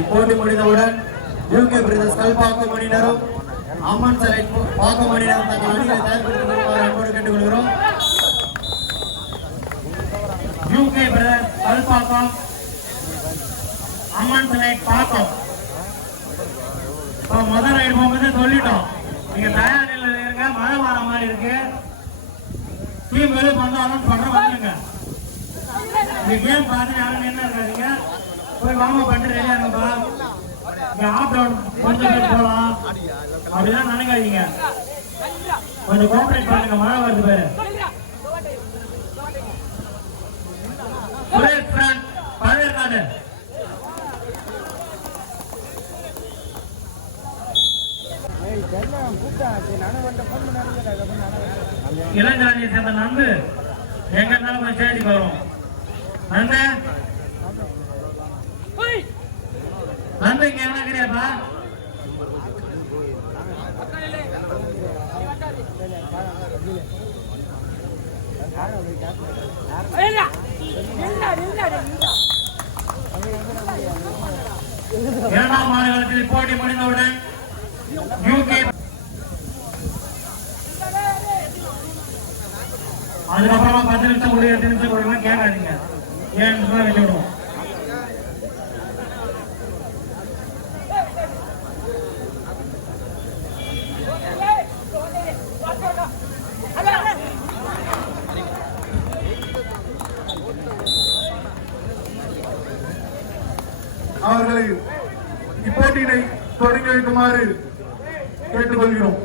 இப்போட்டி முடிந்தவுடன் UK brothers Kalpakkam அணியினரும் அம்மன் சலை பாக்கம் அணியினரும் தங்கள் அணியை தயார்படுத்திக் கொள்ளுமாறு அன்போடு கேட்டுக்கொள்கிறோம். யூகே பிரதர்ஸ் கல்பாக்கம் அம்மன் சலை பாக்கம் முதல் ரைடு போகும்போது சொல்லிட்டோம், நீங்க தயார் நிலையில இருங்க, மழை வர மாதிரி இருக்கு, டீம் வெளியே வந்தாலும் பண்ற வந்துருங்க. இந்த கேம் பார்த்து யாரும் என்ன இருக்காதீங்க, போய் வார்ம் அப் பண்ணிட்டு ரெடியா இருங்கப்பா. இங்க ஆஃப் டவுன் கொஞ்சம் பேர் போகலாம் அப்படிலாம் நினைக்காதீங்க, கொஞ்சம் கோஆபரேட் பண்ணுங்க, மழை வருது பேரு. பழவேற்காடு இளஞ்சாதியை சேர்ந்த நந்து எங்க இருந்தாலும் கொஞ்சம் ஸ்டேஜுக்கு வரும். நந்து நந்து இங்க என்ன கிடையாப்பா, இரண்டாம் மாநிலத்தில் போட்டி முடிந்தவுடன் யூகே அதுக்கப்புறமா 10 நிமிஷம் கூட 8 நிமிஷம் கூட கேட்காதீங்க, 7 நிமிஷம் வச்சு விடுவோம். அவர்களை இப்போட்டியினை தொடங்கி வைக்குமாறு கேட்டுக்கொள்கிறோம்.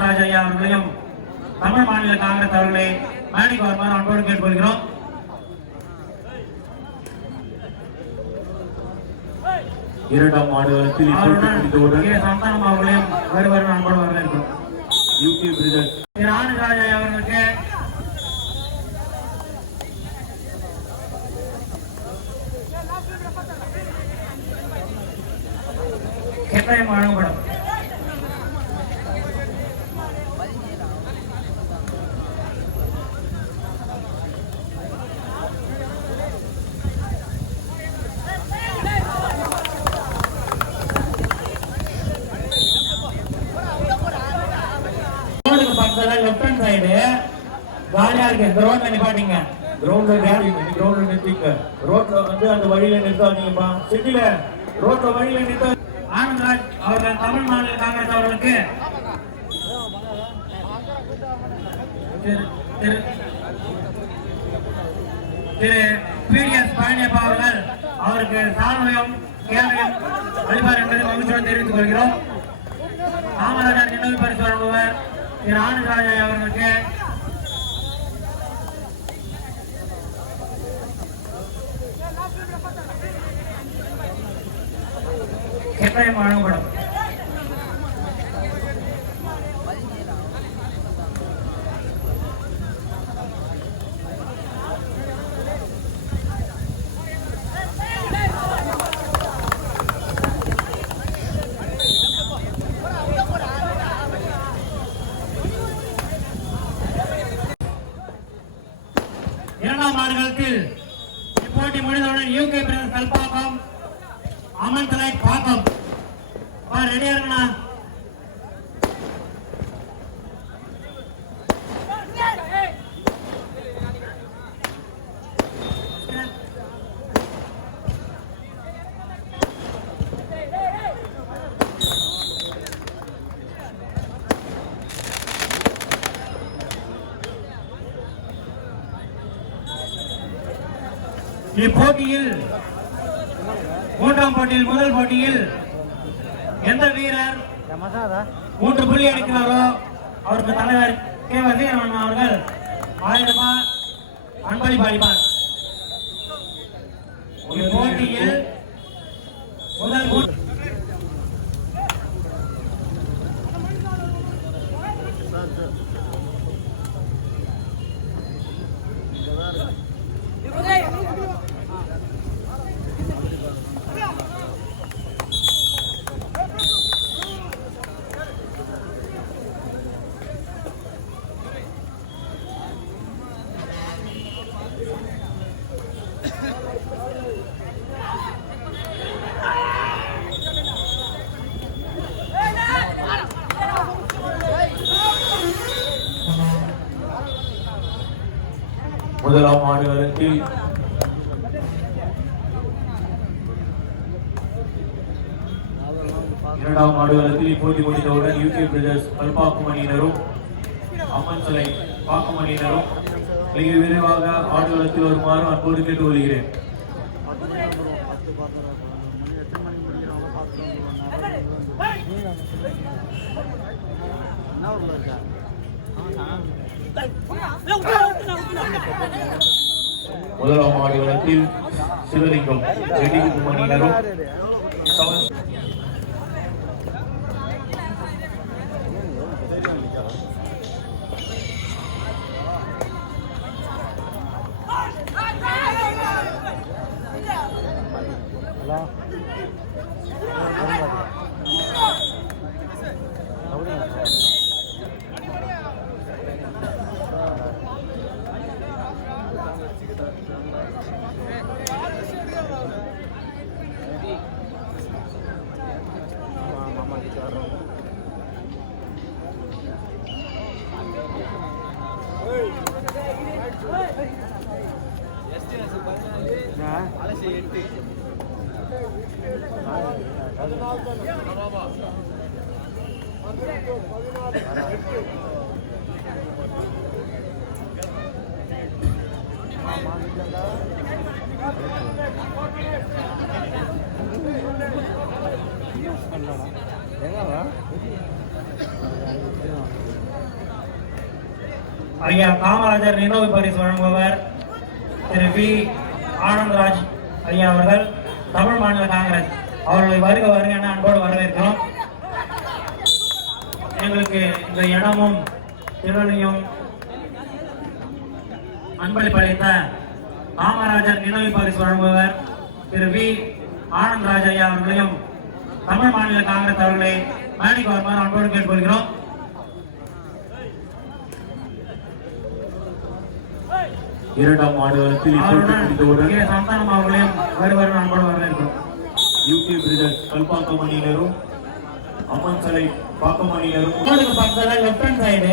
ராஜையா அவர்களையும் தமிழ் மாநில காங்கிரஸ் அவர்களை மேடைக்கு வருமாறு அன்போடு கேட்டுக்கொள்கிறோம். இரண்டாம் ஆடுகளத்தில் சந்தானம் அவர்களையும் வருவார் அன்போடு வரவேற்கிறோம். யூகே பிரதர்ஸ் ராஜையா அவர்களுக்கு கட்டாயம் வழங்கப்படும். லெஃப்ட் ஹேண்ட் சைடு காலியா இருக்கு, கிரவுண்ட்ல நிப்பாட்டிங்க. கிரவுண்ட்ல நிறுத்திக்க, ரோட்ல வந்து அந்த வழியில நிறுத்தாதீங்கப்பா. சிட்டில ரோட்ல வழியில நிறுத்த. ஆனந்தராஜ் அவர்கள் தமிழ் மாநில காங்கிரஸ் அவர்களுக்கு திரு பிடிஎஸ் பழனியப்பா அவர்கள் அவருக்கு சால்வையும் கேள்வியும் அளிப்பார் என்பதை மகிழ்ச்சியுடன் தெரிவித்துக் கொள்கிறோம். காமராஜர் நினைவு பரிசு வழங்குவர் திரு ஆனந்தராஜ் அவர்களுக்கு கட்டாயம் வழங்கப்படும். இரண்டாம் ஆடுகளத்தில் இப்போட்டி முடிந்தவுடன் யூகே பிரதர்ஸ் கல்பாக்கம் அம்மன் தலை பாக்கம் ரெடியா இருக்கா? இப்போட்டியில் மூன்றாம் போட்டியில் முதல் போட்டியில் எந்த வீரர் 3 புள்ளி அடிக்கிறாரோ அவருக்கு தலைவர் கே வசீகரன் அவர்கள் 1000 ரூபாய் அன்பளிப்பு அளிப்பார். போட்டியில் முதல் முதலாம் ஆடுகளத்தில் இரண்டாம் ஆடுகளத்தில் இப்போட்டி முடிந்தவுடன் யூகே பிரதர்ஸ் கல்பாக்கும் அணியினரும் அம்மன் சிலை பாக்கும் அணியினரும் மிக விரைவாக ஆடுகளத்தில் வருமாறு அன்போடு கேட்டுக்கொள்கிறேன். முதலாம் ஆடுகளத்தில் சிவலிங்கம் வெடிக்கும் அணியினரும் ஐயா காமராஜர் நினைவு பரிசு வழங்குபவர் திரு வி ஆனந்தராஜ் ஐயா அவர்கள் தமிழ் மாநில காங்கிரஸ் அவர்களை வருக வருக என அன்போடு வரவேற்கிறோம். எங்களுக்கு இந்த இடமும் திருவள்ளியும் அன்பளிப்பளித்த காமராஜர் நினைவு பரிசு வழங்குபவர் திரு வி ஆனந்தராஜ் ஐயா அவர்களையும் தமிழ் மாநில காங்கிரஸ் அவர்களை மேடைக்கு வருமாறு அன்போடு கேட்டுக்கொள்கிறோம். இரண்டாம் ஆடுகளத்தில் இப்போட்டி முடிந்தவுடன் சந்தானம் அவர்களையும் வருவார் அன்போடு வரவேற்கிறோம். யூகே பிரதர்ஸ் கல்பாக்கம் அணியினரும் அம்மன் சிலை பாக்கம் அணியினரும் பக்கத்துல லெப்ட் ஹேண்ட் சைடு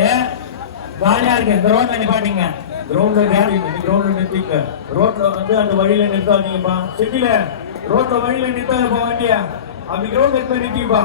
காலியா இருக்கு. இந்த ரோட்ல நிப்பாட்டிங்க. கிரவுண்ட்ல நிறுத்திக்க. ரோட்ல வந்து அந்த வழியில நிறுத்தாதீங்கப்பா. சிட்டில ரோட்ல வழியில நிறுத்தாத போக வேண்டிய அப்படி கிரவுண்ட் எடுத்து நிறுத்திப்பா.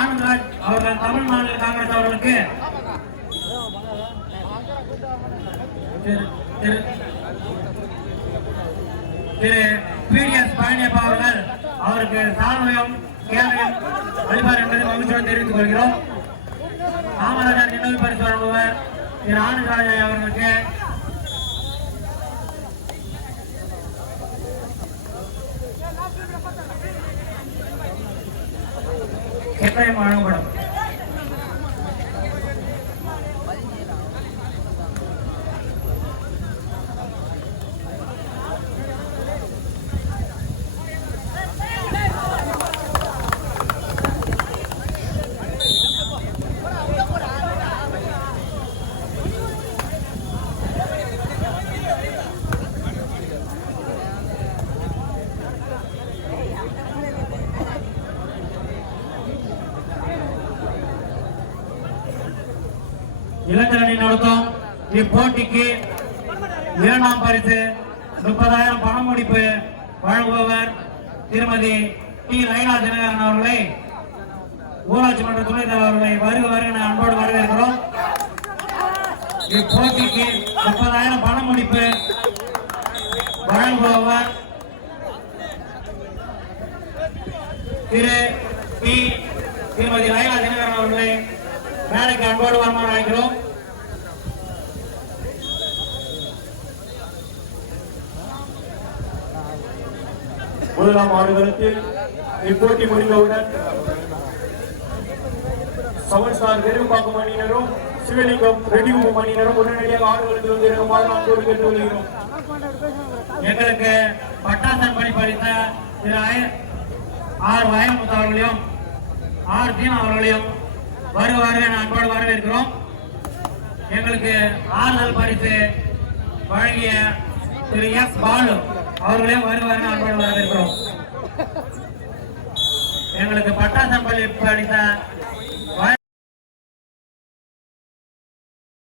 ஆனந்தராஜ் அவர்கள் தமிழ் மாநில காங்கிரஸ் அவர்களுக்கு திரு பிடிஎஸ் பழனியப்பா அவர்கள் அவருக்கு சால்வையும் கேள்வியும் வழிபாடு என்பதை மகிழ்ச்சியுடன் தெரிவித்துக் கொள்கிறோம். காமராஜர் நினைவு பரிசு வழங்குவர் திரு ஆனந்தராஜ் அவர்களுக்கு கட்டாயம் வழங்கப்படும். இளைஞரணி நடத்தும் இப்போட்டிக்கு இரண்டாம் பரிசு 30,000 பண முடிப்பு வழங்குபவர் திருமதி டி லைலா தினகரன் அவர்களை ஊராட்சி மன்ற துணைத் தலைவர் அவர்களை வருக வருக அன்போடு வரவேற்கிறோம். இப்போட்டிக்கு 30,000 பண முடிப்பு வழங்குபவர் திருமதி லைலா தினகரன் அவர்களை மேடைக்கு அன்போடு வருமாறு அழைக்கிறோம். முதலாம் ஆடுகளத்தில் இப்போட்டி முடிந்தவுடன் சவன் ஸ்டார் வெறும்பாக்கம் அணியினரும் சிவலிங்கம் ரெடிவும் அணியினரும் உடனடியாக ஆடுகளத்தில் வந்து இருக்குமாறு அன்போடு கேட்டுக்கொள்கிறோம். எங்களுக்கு பட்டாசன் படிப்பளித்த திரு ஆர் வயமுத்து அவர்களையும் ஆர் தீனா அவர்களையும் வருக வருக அன்போடு வரவேற்கிறோம். எங்களுக்கு ஆறுதல் பரிசு வழங்கிய திரு எஸ் பாலு அவர்களையும் வருக வருக அன்போடு வரவேற்கிறோம். எங்களுக்கு பட்டாசம் பள்ளி அளித்த